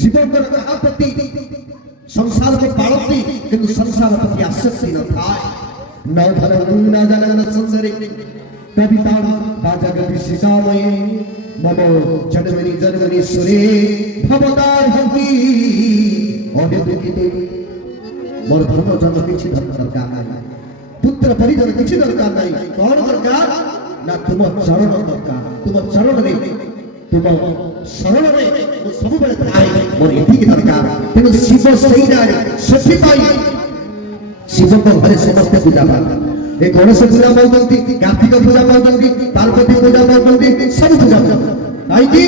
शिवकर आपत्ति संसार को पालती किंतु संसार प्रति आसक्ति न थाए न धन न जन न संसारे कविता बाजगति शिखामय मम जन्मनि सुरे भवदार हंती अनिर्दित मोर धर्म जन्म किछि दरकार नहीं पुत्र परिजन किछि दरकार नहीं कौन दरकार ना तुम चरण दरकार तुम चरण रे तुम शरण रे सब बेले थाए मोर एठी दरकार तेनु शिव सही जाय सखी पाई शिव को घरे समस्त पूजा पाठ ए गणेश पूजा पाउतंती कार्तिक पूजा पाउतंती पार्वती पूजा पाउतंती सब पूजा पाउतंती आइकी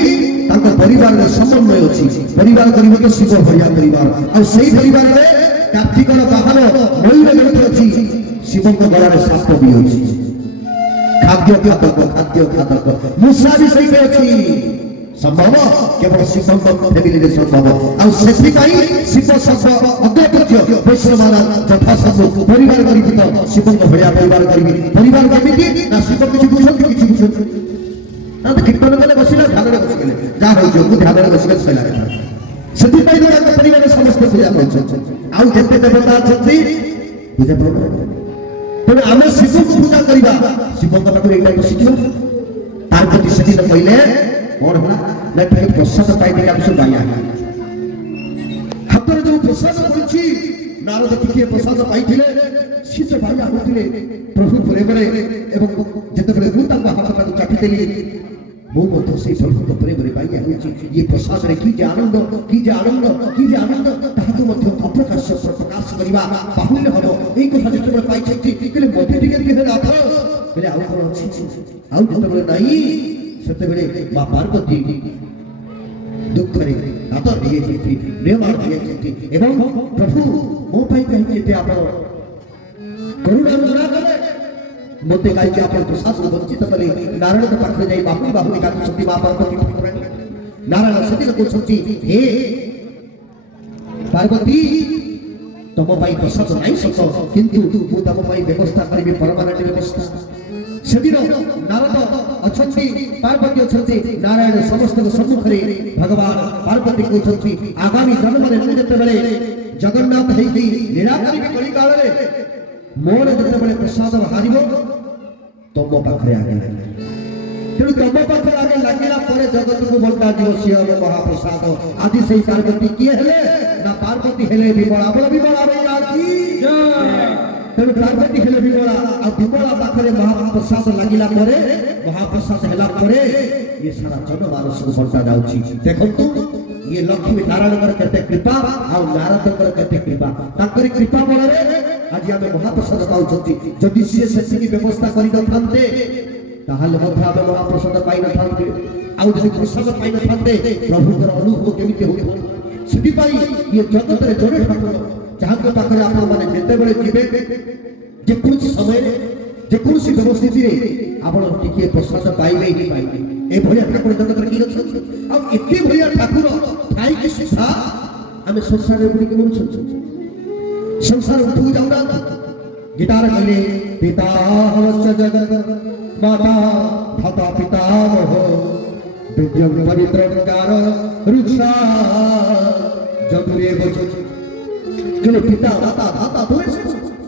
तांको परिवार रे समन्वय अछि परिवार करिबो तो शिव भरिया परिवार आ सही परिवार रे कार्तिक रो बाहर मयूर गणित अछि शिव को गला रे साप भी अछि खाद्य खादक मूसा भी सही अछि संभव केवल शिव फैमिली रे संभव आ सेथि पई शिव सब अग्रगत्य वैष्णवरा जथा सब परिवार करी तो शिव को भरिया परिवार करी परिवार कमिटी ना शिव किछि बुझन ना तो कीर्तन कले बसिला ध्यान रे बसिले जा हो जो ध्यान रे बसिले सैला सेथि पई तो परिवार समस्त पूजा करछ आ जते देवता छथि पूजा करछ तो आमे शिव को पूजा करिबा शिव को पाखरे एटा शिखियो तार प्रति सेथि न पहिले और होला ना कि प्रसाद पाइने का सब बाया हातर जो प्रसाद पड़छि नारद किए प्रसाद पाइथिले सीते बाया होतिले प्रभु परे परे एवं जते परे मु ताको हाथ का चाटी देली मु मत से प्रभु को परे परे बाया होछि ये प्रसाद रे की जे आनंद ताहाको मध्य अप्रकाश प्रकाश करिबा बाहुल्य हबो एई कथा जते परे पाइछि केले मते टिके टिके राख केले आउ कोन अछि आउ जते परे नाही सत्य बड़े मां पार्वती दुख रे नातर दिए थी निर्माण दिए थी एवं प्रभु मो पाई कहि जे आप करुणा मुद्रा करे मोते काई के आप प्रसाद वंचित करे नारायण के पाखरे जाई बाहु का शक्ति मां पार्वती ठाकुरानी नारायण सती को शक्ति हे पार्वती तम पाई प्रसाद नहीं सको किंतु मु तम पाई व्यवस्था करबी परमानेंट व्यवस्था सेदिन नारद अछंती पार्वती अछंती नारायण समस्त सम्मुख रे भगवान पार्वती को अछंती आगामी जन्म रे मु जते बेले जगन्नाथ हेई लीला करी कली काल रे मोर जते बेले प्रसाद हारिबो तम पाखरे आगे तेणु तम पाखरे आगे लागिला परे जगत को बंटा दियो सिंह महाप्रसाद आदि से पार्वती किए हेले ना पार्वती हेले विमला की जय तेणु पार्वती हेले विमला आ विमला पाखरे महाप्रसाद लागिला परे महाप्रसाद हेला परे ये सारा जनमानस को बंटा जाउची देखंतु ये लक्ष्मी नारायण कर केते कृपा आ नारद कर केते कृपा ताकरी कृपा बल रे आज आमे महाप्रसाद पाउछंती जदि से सेति की व्यवस्था करि दथांते ताहाले मध्य आमे महाप्रसाद पाइ नथांते आ जदि प्रसाद पाइ नथांते प्रभु कर अनुभव केमिति होइबो सेति पाइ ये जगत रे जड़े ठाकुर जहाँ के पाखरे आप माने जेते बेले जीवे जे कुछ समय जे कुछ व्यवस्थित रे आपण टिके प्रसाद पाइबे ही पाइबे ए भलिया ठाकुर जगत रे की अछि आ एते भलिया ठाकुर थाई के शिक्षा हमें संसार रे बुडी के मन संसार उठु जाउना गिटार कले पिता हवस्य जगत माता धाता पितामह विद्यम परित्रकार रुक्षा जदुरे बचो केले पिता माता धाता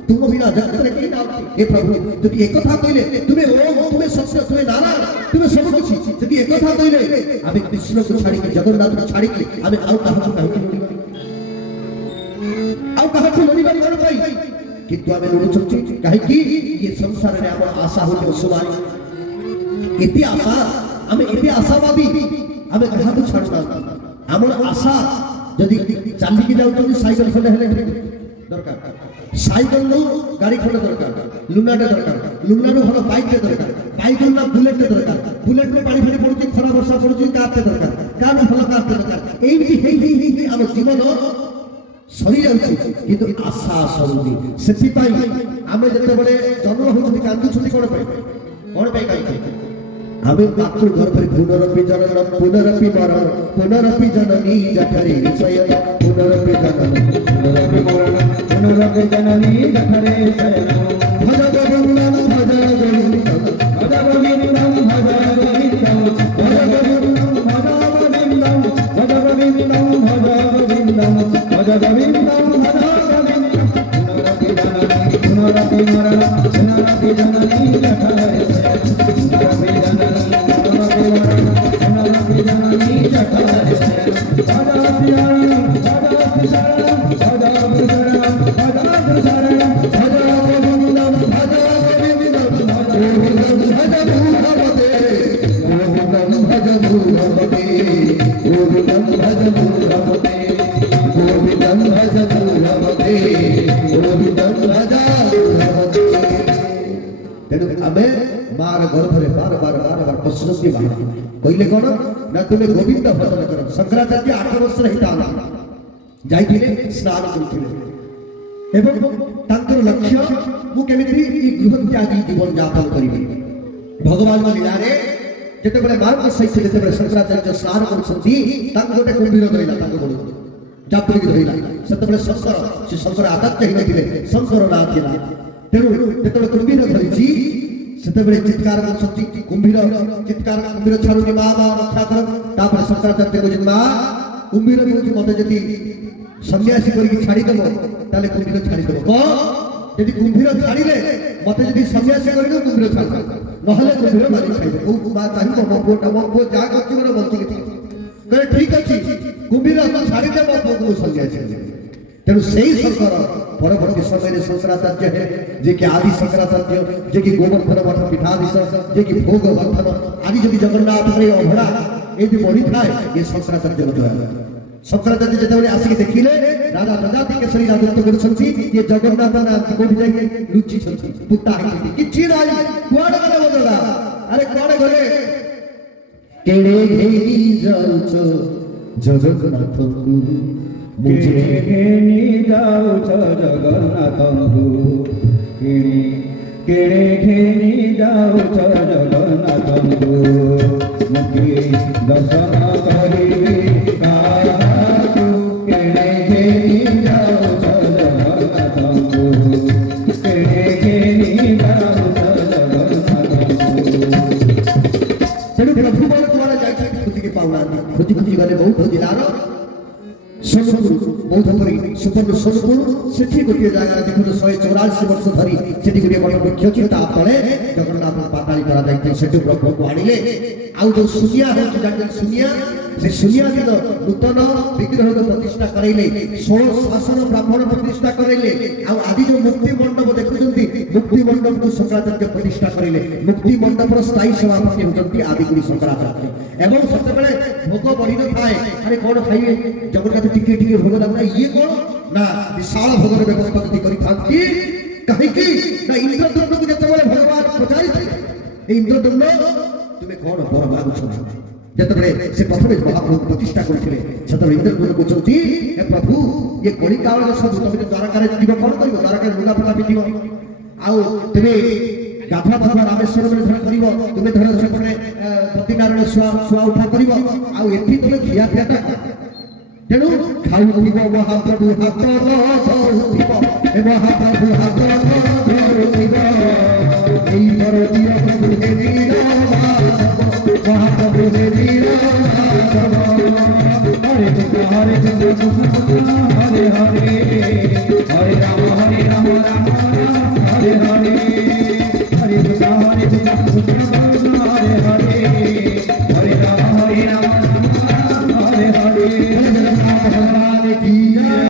तुम बिना जगत रे की नाउ हे प्रभु यदि एक कथा कइले तुमे ओम तुमे सत्य तुमे नारायण तुमे सब किछि यदि एक कथा कइले आबे कृष्ण को छाड़ी के जगन्नाथ को छाड़ी के आबे आउ कहा को लोड़ी कर पाई किंतु आबे लोड़ी छछि काहे कि ये संसार रे हमर आशा होते सुवाई एति आशा हमें एति आशावादी हमें कहा को छाड़ना हमर आशा जदि चाली की जाउ साइकिल खंडे हेले दरकार साइकिल नो गाड़ी खंडे दरकार लुनाटे दरकार लुनाटे भलो बाइक ते दरकार बाइक ना बुलेट ते दरकार बुलेट में पानी फड़ी पड़ुची खरा वर्षा पड़ुची कार ते दरकार कार में भलो कार ते दरकार एई हे हम जीवन सरी जाउची किंतु आशा सरुनी सेति पाई आमे जते बडे जन्म होउची कांदु छुटी कोन पाई काई आमे मातृ गर्भ पुनरपि जनन पुनरपि मरण पुनरपि जननी जठरे शयन पुनरपि जनन पुनरपि मरण पुनरपि जननी जठरे शयन भज गोविंदं भज गोविंदं भज गोविंदं भज गोविंदं भज गोविंदं भज गोविंदं भज गोविंदं भज गोविन्दं भज गोविन्दं पुनरपि मरणं पुनरपि जननी जठरे पुनरपि जननी पुनरपि मरणं पुनरपि जननी जठरे भजाति शरणं भजाति शरणं भजाति शरणं भजाति शरणं भज गोविन्दं भज गोविन्दं भज भूरपते गोविन्दं भज भूरपते गोविन्दं भज भूरपते गोविन्दं भज भूरपते। तेणु आमे मार गर्भरे बार बार बार बार पशुपति बाहर कहले कौन ना तुम्हें गोविंद भजन कर। शंकराचार्य 8 वर्ष हिता जाइथिले स्नान करथिले एवं तांकर लक्ष्य मु केमिति ई गृहत्यागी जीवन यापन करिबे। भगवान लीला रे जेतेबेले मार्ग सहित जेतेबेले शंकराचार्य स्नान करछंती तांको गोटे कुंभीर धइला तांको बडू जापड़ी धइला सेतेबेले शंकर आदत्य हिनथिले शंकर ना थिला। तेणु जेतेबेले कुंभीर धरिछि सेतेबेले चित्कार करछंती कुंभीर चित्कार कुंभीर छाड़ुनी मां मां रक्षा कर। तापर शंकराचार्य को जिन मां कुंभीर को मते जति सन्यासी करके छाड़ी देबो ताले कुंभीर छाड़ी देबो को यदि कुंभीर छाड़ीले मते जति सन्यासी करके कुंभीर छाड़ नहले कुंभीर मारी खाइबे। ओ बा ताही को मो पो जा करछि मोर बंती के कहे ठीक अछि कुंभीर छाड़ी दे मो पो सन्यासी। तेणु सेही शंकर परवर्ती समय शंकराचार्य है जे कि आदि शंकराचार्य जे कि गोवर्धन मठ पीठाधीश जे कि भोग वर्धन आदि जदि जगन्नाथ रे अभड़ा ए जे बढी थाए ये शंकराचार्य जो है। शंकराचार्य जेतेबेले आसिक देखिले राजा प्रजाति केसरी राजत्व करछंती ये जगन्नाथ ना कोठी जाई लुचि छंती पुता है किछि नाही कुआडे गले बोलला अरे कुआडे गले केड़े घेनी जाउछ जगन्नाथ मुझे घेनी जाउछ जगन्नाथ केड़े घेनी जाउछ जगन्नाथ मुझे दर्शन करिबे काहू केड़े घेनी जाउछ जगन्नाथ केड़े घेनी जाउछ जगन्नाथ। तेणु प्रभु बल कुआडे जाई खुदी के पाउना खुदी खुदी गले बहुत जिलार सोनपुर बौद्धपुरी सुपर्ण सोनपुर सेठी गोटे जगह देखो 184 वर्ष धरी सेठी गोटे बड़ वृक्ष अछि ता तळे जगन्नाथ पाताली करा जाय सेठी प्रभु को आनिले आउ जो सुनिया हो जान सुनिया से सुनिया दिन नूतन विग्रह को प्रतिष्ठा करैले 16 शासन ब्राह्मण प्रतिष्ठा करैले आउ आदि जो मुक्ति मंडप देखुचंती मुक्ति मंडप को शंकराचार्य प्रतिष्ठा करैले मुक्ति मंडप रो स्थायी सभापति होचंती आदिगुरु शंकराचार्य। एवं सतेबेले भोग बढी न थाए अरे कोन खाइबे जगन्नाथ टिके टिके भोग लागना ये कोन ना विशाल भोगर व्यवस्था जति करि थांती कहि कि ना इंद्रदम्न को जेतेबेले भगवान पचारि थे ए इंद्रदम्न तुमे कोन बर मागुछ जेतेबेले से प्रथमे महाप्रभु प्रतिष्ठा करथिले सेतेबेले इंद्रदम्न कहउछंती हे प्रभु ये कली काल सब तुमे द्वारका रे जीव कोन करिवो द्वारका रे लुगा फटा पिटिवो आउ तुमे गाधा बाबा रामेश्वर में धर करिवो तुमे धर सेपटे प्रतिनारायण सुआ उठा करिवो आउ एठी तुमे खिया पियाटा तेणु खाउथिबो महाप्रभु हाथ धरुथिब ए महाप्रभु हाथ धरुथिब एई परदिय प्रभु हे नीरा महाप्रभु हे नीरा हरे कृष्ण हरे कृष्ण हरे हरे हरे राम राम हरे हरे हरे कृष्ण हरे कृष्ण हरे हरे हरे राम हरे राम हरे हरे भगवान की जय।